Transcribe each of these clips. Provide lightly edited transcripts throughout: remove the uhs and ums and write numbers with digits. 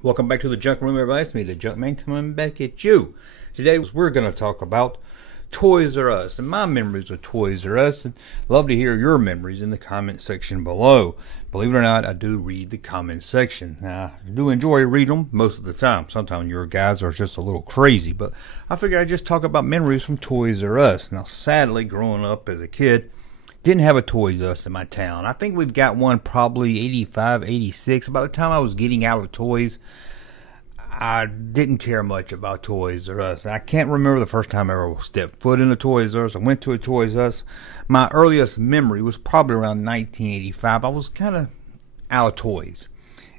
Welcome back to the Junk Room, everybody. It's me, the Junkman, coming back at you. Today, we're going to talk about Toys R Us and my memories of Toys R Us. And love to hear your memories in the comment section below. Believe it or not, I do read the comment section. Now, I do enjoy reading them most of the time. Sometimes your guys are just a little crazy, but I figured I'd just talk about memories from Toys R Us. Now, sadly, growing up as a kid, didn't have a Toys R Us in my town. I think we've got one probably 85, 86. By the time I was getting out of toys, I didn't care much about Toys R Us. I can't remember the first time I ever stepped foot in a Toys R Us. I went to a Toys R Us. My earliest memory was probably around 1985. I was kind of out of toys.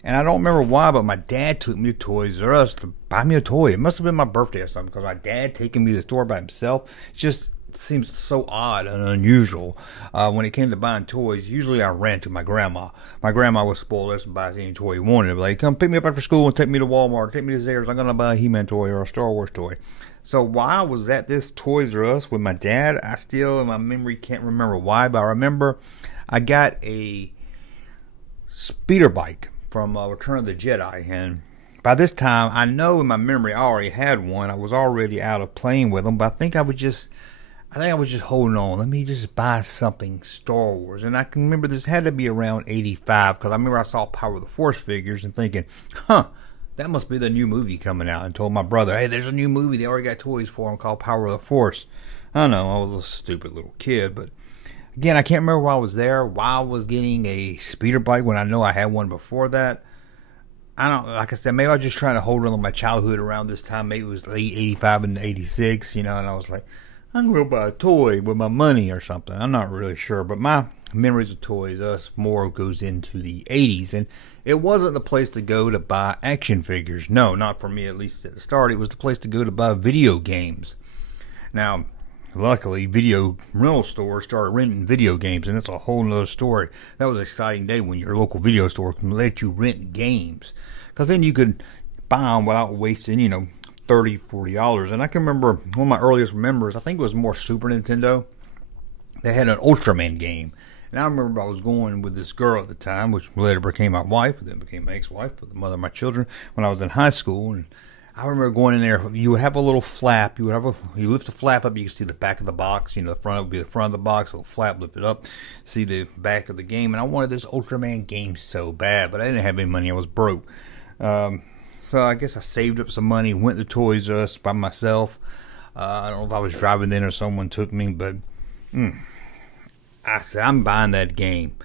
And I don't remember why, but my dad took me to Toys R Us to buy me a toy. It must have been my birthday or something, because my dad taking me to the store by himself just seems so odd and unusual. When it came to buying toys, usually I ran to my grandma. My grandma was spoiled us to buy any toy he wanted. Like, come pick me up after school and take me to Walmart, take me to Zayre's. I'm going to buy a He-Man toy or a Star Wars toy. So while I was at this Toys R Us with my dad, I still, in my memory, can't remember why, but I remember I got a speeder bike from Return of the Jedi, and by this time, I know in my memory I already had one. I was already out of playing with them, but I think I was just holding on. Let me just buy something Star Wars. And I can remember this had to be around 85, because I remember I saw Power of the Force figures and thinking, that must be the new movie coming out. And told my brother, hey, there's a new movie they already got toys for them called Power of the Force. I know, I was a stupid little kid, but again, I can't remember why I was there, why I was getting a speeder bike when I know I had one before that. I don't, like I said, maybe I was just trying to hold on to my childhood around this time. Maybe it was late 85 and 86, and I was like, I'm going to buy a toy with my money or something. I'm not really sure. But my memories of Toys R Us more goes into the 80s. And it wasn't the place to go to buy action figures. No, not for me, at least at the start. It was the place to go to buy video games. Now, luckily, video rental stores started renting video games. And that's a whole nother story. That was an exciting day when your local video store can let you rent games. Because then you could buy them without wasting, $30, $40. And I can remember one of my earliest memories, I think it was more Super Nintendo. They had an Ultraman game. And I remember I was going with this girl at the time, which later became my wife, then became my ex-wife, the mother of my children, when I was in high school. And I remember going in there, you would have a little flap, you lift the flap up, you could see the back of the box, the front would be the front of the box, a little flap lifted up, see the back of the game. And I wanted this Ultraman game so bad, but I didn't have any money, I was broke. So I guess I saved up some money, went to Toys R Us by myself. I don't know if I was driving in or someone took me, but I said, I'm buying that game.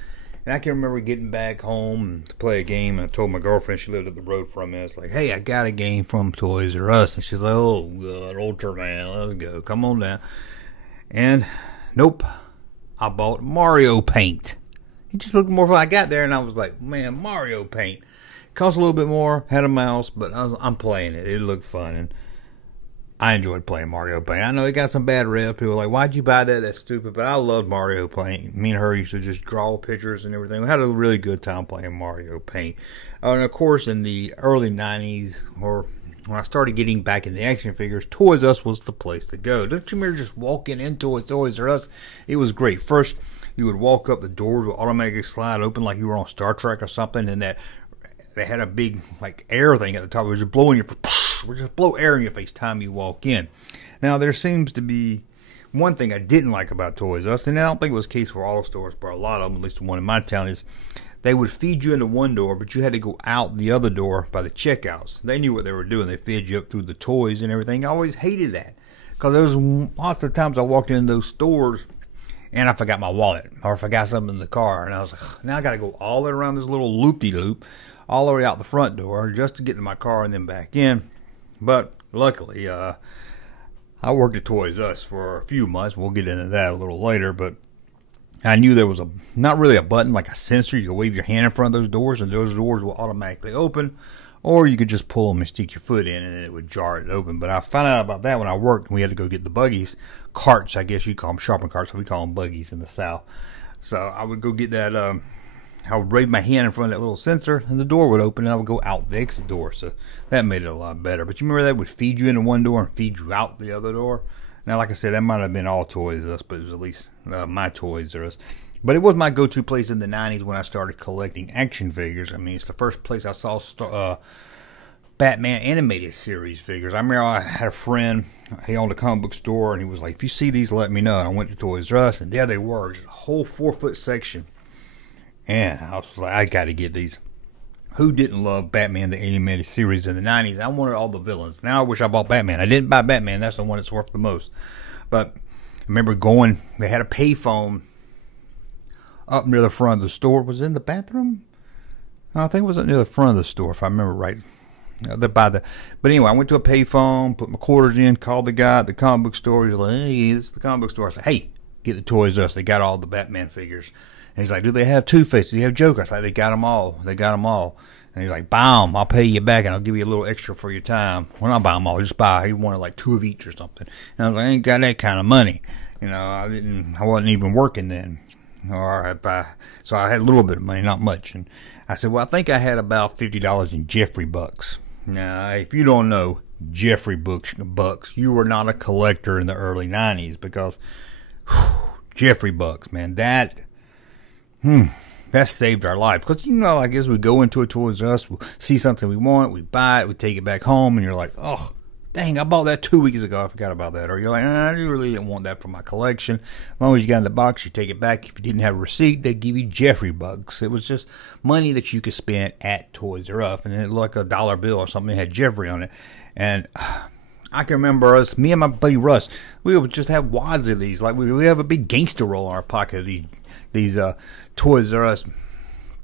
And I can remember getting back home to play a game, and I told my girlfriend, she lived up the road from me, I was like, hey, I got a game from Toys R Us. And she's like, oh, God, Ultraman, let's go, come on down. And nope, I bought Mario Paint. It just looked more fun. I got there, and I was like, man, Mario Paint. Cost a little bit more, had a mouse, but I'm playing it. It looked fun, and I enjoyed playing Mario Paint. I know it got some bad rep. People were like, why'd you buy that? That's stupid. But I loved Mario Paint. Me and her used to just draw pictures and everything. We had a really good time playing Mario Paint. And of course, in the early 90s, or when I started getting back into action figures, Toys R Us was the place to go. Don't you remember just walking into a Toys R Us? It was great. First, you would walk up, the doors would automatically slide open like you were on Star Trek or something, and that they had a big air thing at the top. It was just blowing your, just blow air in your face time you walk in. Now there seems to be one thing I didn't like about Toys R Us, and I don't think it was the case for all stores, but a lot of them, at least the one in my town, is they would feed you into one door, but you had to go out the other door by the checkouts. They knew what they were doing. They fed you up through the toys and everything. I always hated that, because there was lots of times I walked in those stores and I forgot my wallet, or I forgot something in the car, and I was like, now I got to go all the way around this little loop-de-loop, all the way out the front door just to get in my car and then back in. But luckily, I worked at Toys R Us for a few months. We'll get into that a little later, but I knew there was not really a button, like a sensor. You could wave your hand in front of those doors, and those doors will automatically open, or you could just pull them and stick your foot in, and it would jar it open. But I found out about that when I worked, and we had to go get the buggies, carts, I guess you call them, shopping carts, so we call them buggies in the South. So I would go get that, I would wave my hand in front of that little sensor, and the door would open, and I would go out the exit door. So that made it a lot better. But you remember that would feed you into one door and feed you out the other door? Now, like I said, that might have been all Toys R Us, but it was at least my Toys R Us. But it was my go-to place in the 90s when I started collecting action figures. I mean, it's the first place I saw Batman animated series figures. I remember I had a friend, he owned a comic book store, and he was like, if you see these, let me know. And I went to Toys R Us, and there they were, just a whole 4-foot section. And I was like, I got to get these. Who didn't love Batman the animated series in the 90s? I wanted all the villains. Now I wish I bought Batman. I didn't buy Batman. That's the one that's worth the most. But I remember going, they had a payphone up near the front of the store. Was it in the bathroom? No, I think it was near the front of the store, if I remember right. But anyway, I went to a payphone, put my quarters in, called the guy at the comic book store. He's like, hey, this is the comic book store. I said, hey, get the Toys R Us. They got all the Batman figures. And he's like, do they have Two-Face? Do they have Joker? I was like, they got them all. They got them all. And he's like, buy them. I'll pay you back, and I'll give you a little extra for your time. Well, not buy them all. Just buy. He wanted like 2 of each or something. And I was like, I ain't got that kind of money. You know, I wasn't even working then. So I had a little bit of money, not much. And I said, well, I think I had about $50 in Jeffrey bucks. Now, if you don't know Jeffrey bucks, you were not a collector in the early 90s, because Jeffrey bucks, man, that saved our life. Because, you know, I guess we go into a Toys R Us, we'll see something we want, we buy it, we take it back home, and you're like, oh, dang, I bought that 2 weeks ago, I forgot about that. Or you're like, I really didn't want that for my collection. As long as you got in the box, you take it back. If you didn't have a receipt, they'd give you Jeffrey bucks. It was just money that you could spend at Toys R Us, and it looked like a dollar bill or something that had Jeffrey on it. And I can remember us, me and my buddy Russ, we would just have wads of these. Like we have a big gangster roll in our pocket of these Toys R Us,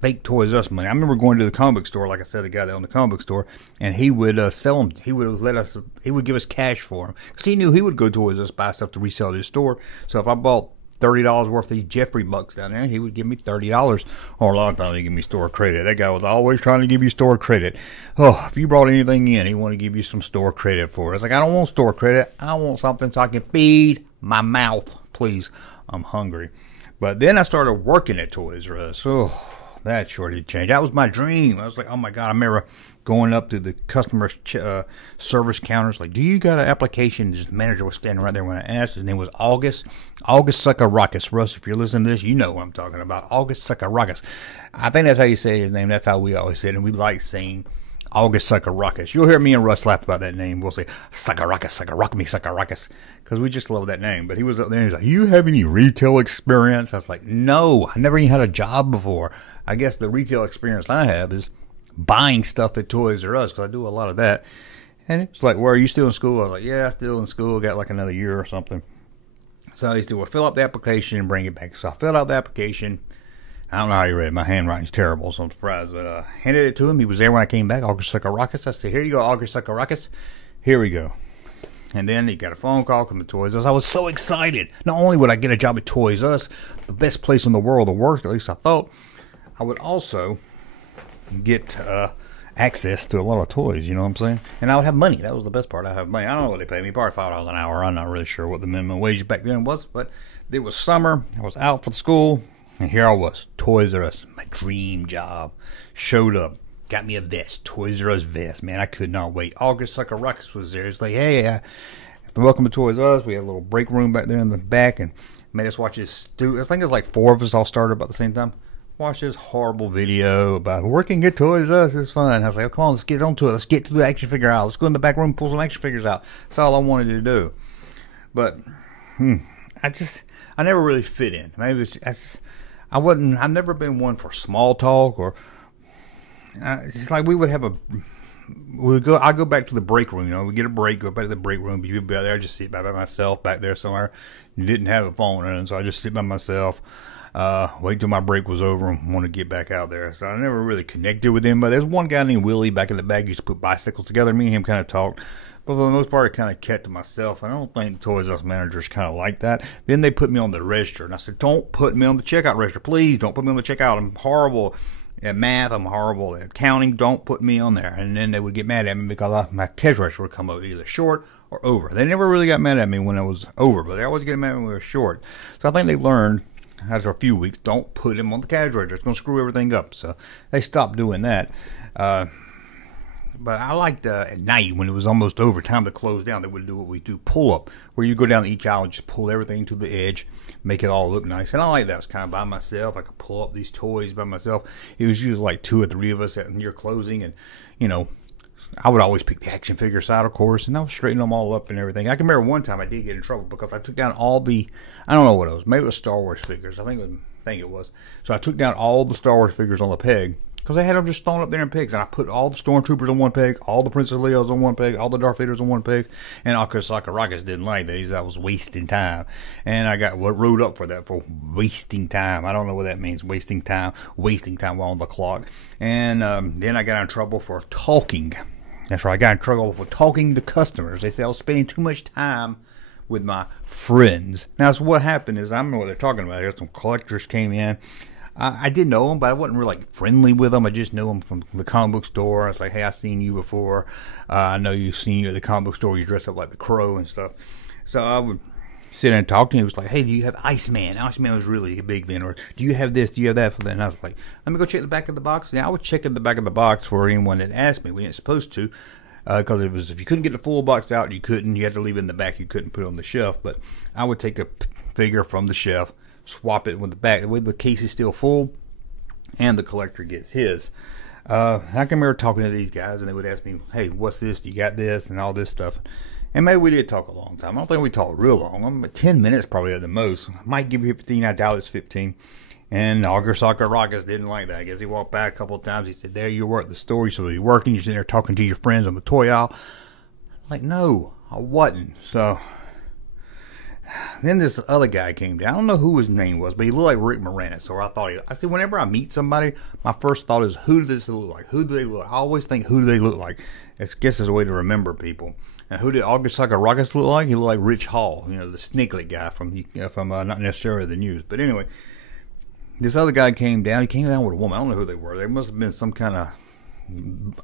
fake Toys R Us money. I remember going to the comic book store, like I said, the guy that owned the comic book store, and he would sell them. He would give us cash for them, because he knew he would go to Toys R Us, buy stuff to resell at his store. So if I bought $30 worth of these Jeffrey bucks down there, he would give me $30. Or a lot of times he'd give me store credit. That guy was always trying to give you store credit. Oh, if you brought anything in, he wanted to give you some store credit for it. It's like, I don't want store credit. I want something so I can feed my mouth. Please, I'm hungry. But then I started working at Toys R Us. Oh, that sure did change. That was my dream. I was like, oh my God, I remember going up to the customer service counters, like, do you got an application? This manager was standing right there when I asked. His name was August Sakarakis. Russ, if you're listening to this, you know what I'm talking about. August Sakarakis. I think that's how you say his name. That's how we always said it. And we like saying August Sakarakis. You'll hear me and Russ laugh about that name. We'll say, Sakarakis, Sakarakis, because we just love that name. But he was up there and he's like, you have any retail experience? I was like, no, I never even had a job before. I guess the retail experience I have is buying stuff at Toys R Us, because I do a lot of that. And it's like, well, are you still in school? I was like, yeah, I'm still in school. Got like another year or something. So he said, well, fill out the application and bring it back. So I filled out the application. I don't know how you read it. My handwriting's terrible, so I'm surprised. But I handed it to him. He was there when I came back, August Sakarakis. I said, here you go, August Sakarakis. Here we go. And then he got a phone call from the Toys R Us. I was so excited. Not only would I get a job at Toys R Us, the best place in the world to work, at least I thought, I would also get access to a lot of toys, you know what I'm saying? And I would have money. That was the best part. I have money. I don't know what they paid me, probably $5 an hour. I'm not really sure what the minimum wage back then was, but it was summer. I was out for school, and here I was, Toys R Us, my dream job. Showed up, got me a vest, Toys R Us vest. Man, I could not wait. August Sakarakis was there. It's like, hey, welcome to Toys R Us. We had a little break room back there in the back, and made us watch this. I think it was like 4 of us all started about the same time. Watch this horrible video about working at Toys R Us is fun. I was like, oh, come on, let's get onto it. Let's get to the action figure aisle. Let's go in the back room and pull some action figures out. That's all I wanted to do. But I never really fit in. Maybe I've never been one for small talk, or it's like I'd go back to the break room. You know, we get a break, go back to the break room. You'd be there, just sit by myself back there somewhere. You didn't have a phone in, so I just sit by myself. Wait till my break was over and want to get back out there. So I never really connected with him. But there's one guy named Willie back in the back. He used to put bicycles together. Me and him kind of talked. But for the most part, I kind of kept to myself. I don't think the Toys R Us managers kind of like that. Then they put me on the register. And I said, don't put me on the checkout register. Please don't put me on the checkout. I'm horrible at math. I'm horrible at counting. Don't put me on there. And then they would get mad at me because my cash register would come up either short or over. They never really got mad at me when I was over. But they always get mad when we were short. So I think they learned after a few weeks, don't put him on the cash register. It's going to screw everything up. So they stopped doing that. But I liked at night when it was almost over, time to close down, they would do what we do, pull up, where you go down each aisle and just pull everything to the edge, make it all look nice. And I like that. I was kind of by myself. I could pull up these toys by myself. It was usually like 2 or 3 of us at near closing, and, you know, I would always pick the action figure side, of course, and I was straightening them all up and everything. I can remember one time I did get in trouble because I took down all the, I don't know what it was, maybe it was Star Wars figures. I think it was. So I took down all the Star Wars figures on the peg because they had them just thrown up there in pegs, and I put all the Stormtroopers on one peg, all the Princess Leia's on one peg, all the Darth Vaders on one peg, and Akasaka Rockets didn't like that. He said I was wasting time, and I got wrote up for that, for wasting time. I don't know what that means, wasting time while on the clock. And then I got in trouble for talking. That's right, I got in trouble for talking to customers. They said I was spending too much time with my friends. Now, so what happened is, I don't know what they're talking about here. Some collectors came in. I did know them, but I wasn't really like friendly with them. I just knew them from the comic book store. I was like, hey, I've seen you before. I know you've seen you at the comic book store. You dress up like the Crow and stuff. So I would sit there and talk to him. He was like, hey, do you have Iceman? Iceman was really a big thing. Or do you have this? Do you have that for that? And I was like, let me go check the back of the box. Now, I would check in the back of the box for anyone that asked me. We weren't supposed to. Because it was, if you couldn't get the full box out, you couldn't. You had to leave it in the back. You couldn't put it on the shelf. But I would take a figure from the shelf, swap it with the back. The case is still full, and the collector gets his. I can remember talking to these guys, and they would ask me, hey, what's this? You got this? And all this stuff. And maybe we did talk a long time. I don't think we talked real long. 10 minutes probably at the most. I might give you 15. I doubt it's 15. And Agasaka Rockets didn't like that. I guess he walked by a couple of times. He said, there you were at the store. You supposed to be working. You're sitting there talking to your friends on the toy aisle. I'm like, no, I wasn't. So then this other guy came down. I don't know who his name was, but he looked like Rick Moranis. So I said, whenever I meet somebody, my first thought is, who does this look like? Who do they look like? I always think, who do they look like? I guess it's a way to remember people. And who did Agasaka Rockets look like? He looked like Rich Hall, the Snicklet guy from not necessarily the news. But anyway, this other guy came down. He came down with a woman. I don't know who they were. They must have been some kind of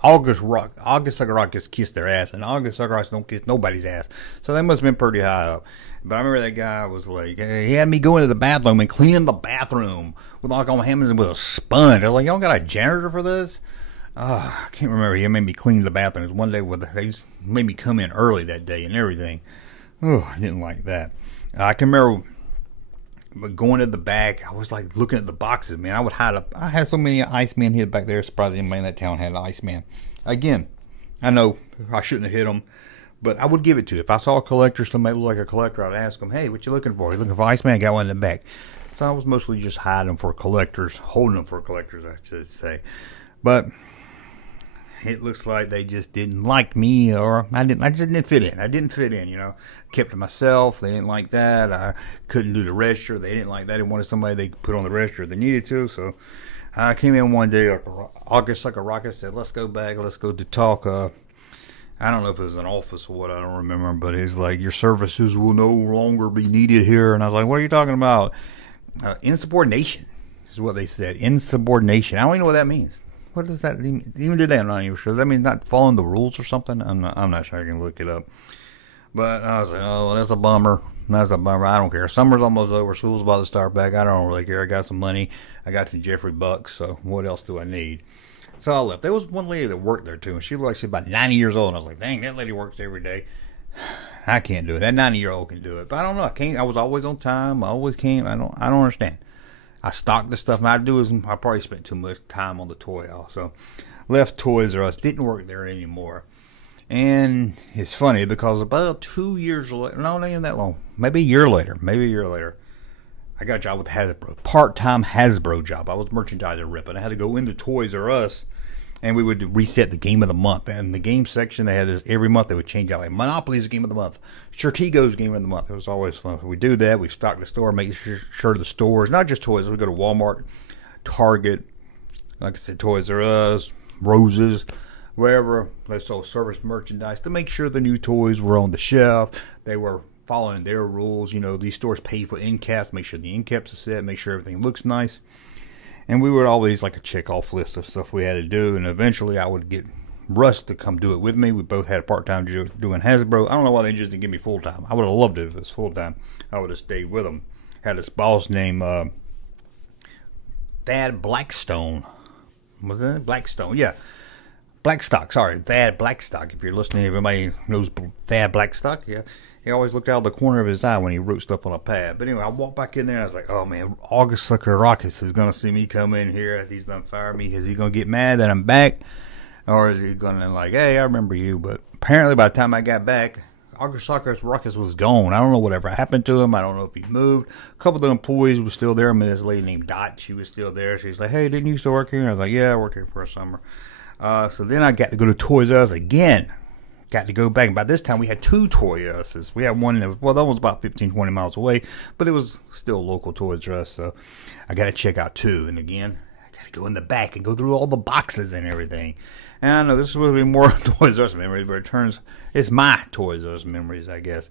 Agasaka Rockets kiss their ass, and Agasaka Rockets don't kiss nobody's ass. So they must have been pretty high up. But I remember that guy was like, he had me go into the bathroom and clean the bathroom with like on hands and with a sponge. I was like, y'all got a janitor for this? I can't remember. He made me clean the bathroom. One day they made me come in early that day and everything. Oh, I didn't like that. I can remember. But going to the back, I was like looking at the boxes, man. I had so many Iceman hid back there. Surprised anybody in that town had an Iceman. Again, I know I shouldn't have hit them, but I would give it to you. If I saw a collector, somebody look like a collector, I'd ask them, hey, what you looking for? You looking for Iceman? I got one in the back. So I was mostly just hiding them for collectors, holding them for collectors, I should say. But it looks like they just didn't like me, or I just didn't fit in. I didn't fit in, Kept to myself. They didn't like that. I couldn't do the register. They didn't like that. They wanted somebody they could put on the register if they needed to. So I came in one day. Agasaka Rocket said, let's go back. Let's go to talk. I don't know if it was an office or what. I don't remember. But he's like, your services will no longer be needed here. And I was like, what are you talking about? Insubordination is what they said. Insubordination. I don't even know what that means. What does that mean? Even today, I'm not even sure. Does that mean not following the rules or something? I'm not sure. I can look it up. But I was like, oh, well, that's a bummer. That's a bummer. I don't care. Summer's almost over. School's about to start back. I don't really care. I got some money. I got some Jeffrey bucks. So what else do I need? So I left. There was one lady that worked there too, and she looked like she was about 90 years old. And I was like, dang, that lady works every day. I can't do it. That 90-year-old can do it. But I don't know. I was always on time. I always came. I don't understand. I stocked the stuff, and I probably spent too much time on the toy aisle. So left Toys R Us, didn't work there anymore. And it's funny because about 2 years later, no, not even that long, maybe a year later, I got a job with Hasbro, part-time Hasbro job. I was merchandiser rep, and I had to go into Toys R Us, and we would reset the game of the month. And the game section, they had this every month. They would change out, like Monopoly's game of the month, Chertigo's game of the month. It was always fun. So we do that. We stock the store, make sure the stores, not just Toys. We go to Walmart, Target, like I said, Toys R Us, Roses, wherever they sold service merchandise to make sure the new toys were on the shelf. They were following their rules. These stores pay for end caps, make sure the end caps are set, make sure everything looks nice. And we would always like a check-off list of stuff we had to do. And eventually I would get Russ to come do it with me. We both had a part-time job doing Hasbro. I don't know why they just didn't give me full-time. I would have loved it if it was full-time. I would have stayed with them. Had this boss named Thad Blackstone. Was it Blackstone? Yeah. Blackstock, sorry. Thad Blackstock. If you're listening, everybody knows Thad Blackstock. Yeah. He always looked out of the corner of his eye when he wrote stuff on a pad. But anyway, I walked back in there and I was like, oh man, Agasaka Rockets is going to see me come in here. He's going to fire me. Is he going to get mad that I'm back? Or is he going to like, hey, I remember you? But apparently by the time I got back, August Ruckus was gone. I don't know whatever happened to him. I don't know if he moved. A couple of the employees were still there. I mean, this lady named Dot, she was still there. She's like, hey, didn't you used to work here? And I was like, yeah, I worked here for a summer. So then I got to go to Toys R Us again. Got to go back. And by this time, we had 2 Toys R Us's. We had one that was, well, that was about 15, 20 miles away, but it was still local Toys R Us. So I got to check out 2. And again, I got to go in the back and go through all the boxes and everything. And I know this will be more Toys R Us memories, but it's my Toys R Us memories, I guess.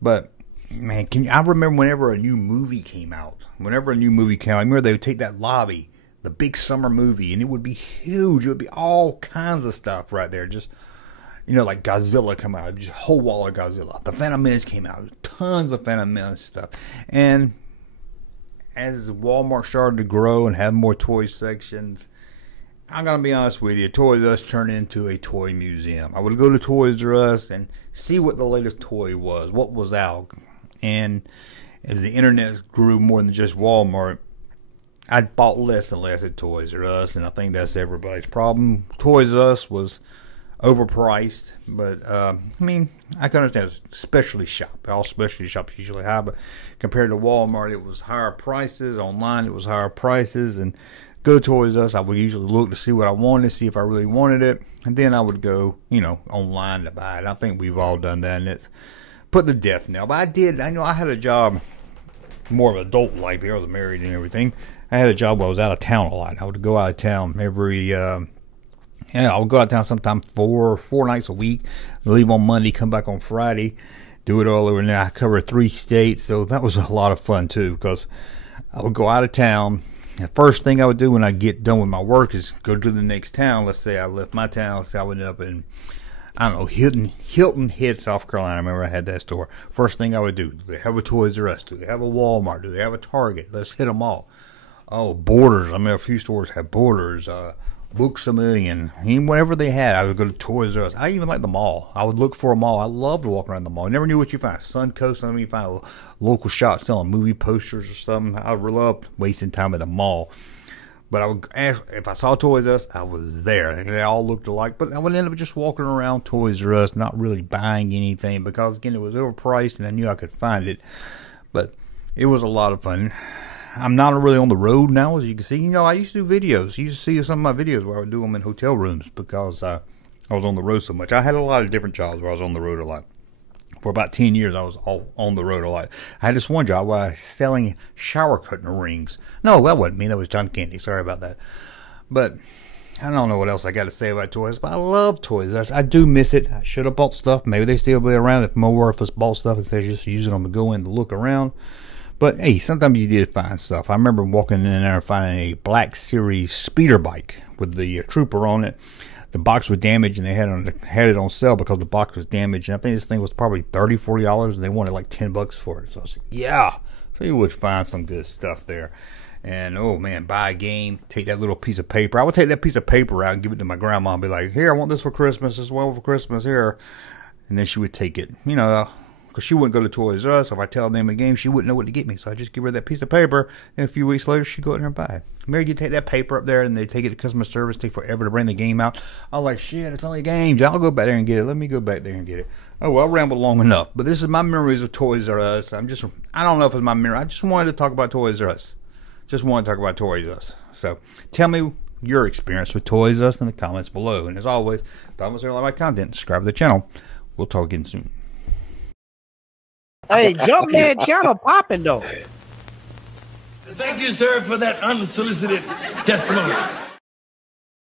But man, I remember whenever a new movie came out. I remember they would take that lobby, the big summer movie, and it would be huge. It would be all kinds of stuff right there. Just, like Godzilla come out, just a whole wall of Godzilla. The Phantom Menace came out, tons of Phantom Menace stuff. And as Walmart started to grow and have more toy sections, I'm going to be honest with you, Toys R Us turned into a toy museum. I would go to Toys R Us and see what the latest toy was, what was out. And as the internet grew more than just Walmart, I bought less and less at Toys R Us, and I think that's everybody's problem. Toys R Us was overpriced, but I can understand it's specialty shop. All specialty shops usually high, but compared to Walmart, it was higher prices. Online, it was higher prices, and go to Toys R Us, I would usually look to see what I wanted, see if I really wanted it, and then I would go, online to buy it. I think we've all done that, and it's put the death knell. But I had a job, more of an adult life here. I was married and everything. I had a job where I was out of town a lot. I would go out of town I would go out of town sometime four nights a week, leave on Monday, come back on Friday, do it all over. And I covered 3 states, so that was a lot of fun too, because I would go out of town. The first thing I would do when I get done with my work is go to the next town. Let's say I left my town. Let's say I would end up in, Hilton Head, South Carolina. I remember I had that store. First thing I would do they have a Toys R Us? Do they have a Walmart? Do they have a Target? Let's hit them all. Oh, Borders. A few stores have Borders. Books A Million. Whatever they had, I would go to Toys R Us. I even like the mall. I would look for a mall. I loved to walk around the mall. I never knew what you find. Suncoast, you find a local shop selling movie posters or something. I loved wasting time at the mall. But I would ask, if I saw Toys R Us, I was there. They all looked alike. But I would end up just walking around Toys R Us, not really buying anything, because again, it was overpriced and I knew I could find it. But it was a lot of fun. I'm not really on the road now, as you can see. I used to do videos. You used to see some of my videos where I would do them in hotel rooms because I was on the road so much. I had a lot of different jobs where I was on the road a lot. For about 10 years, I was all on the road a lot. I had this one job where I was selling shower curtain rings. No, that wasn't me. That was John Candy. Sorry about that. But I don't know what else I got to say about Toys, but I love Toys. I do miss it. I should have bought stuff. Maybe they still be around if more of us bought stuff instead of just using them to go in to look around. But hey, sometimes you did find stuff. I remember walking in there and finding a Black Series speeder bike with the trooper on it. The box was damaged, and they had it on sale because the box was damaged. And I think this thing was probably $30, $40, and they wanted like $10 for it. So I was like, yeah. So you would find some good stuff there. And oh man, buy a game, take that little piece of paper. I would take that piece of paper out and give it to my grandma and be like, here, I want this for Christmas. This one for Christmas here. And then she would take it, because she wouldn't go to Toys R Us. If I tell her the name of the game, she wouldn't know what to get me. So I just give her that piece of paper, and a few weeks later, she'd go in there and buy it. Mary, you take that paper up there, and they take it to customer service. Take forever to bring the game out. I'm like, shit, it's only games. I'll go back there and get it. Let me go back there and get it. Oh, well, I rambled long enough. But this is my memories of Toys R Us. I don't know if it's my memory. I just wanted to talk about Toys R Us. Just want to talk about Toys R Us. So tell me your experience with Toys R Us in the comments below. And as always, if you like my content, subscribe to the channel. We'll talk again soon. Hey, Junkman channel popping though. Thank you, sir, for that unsolicited testimony.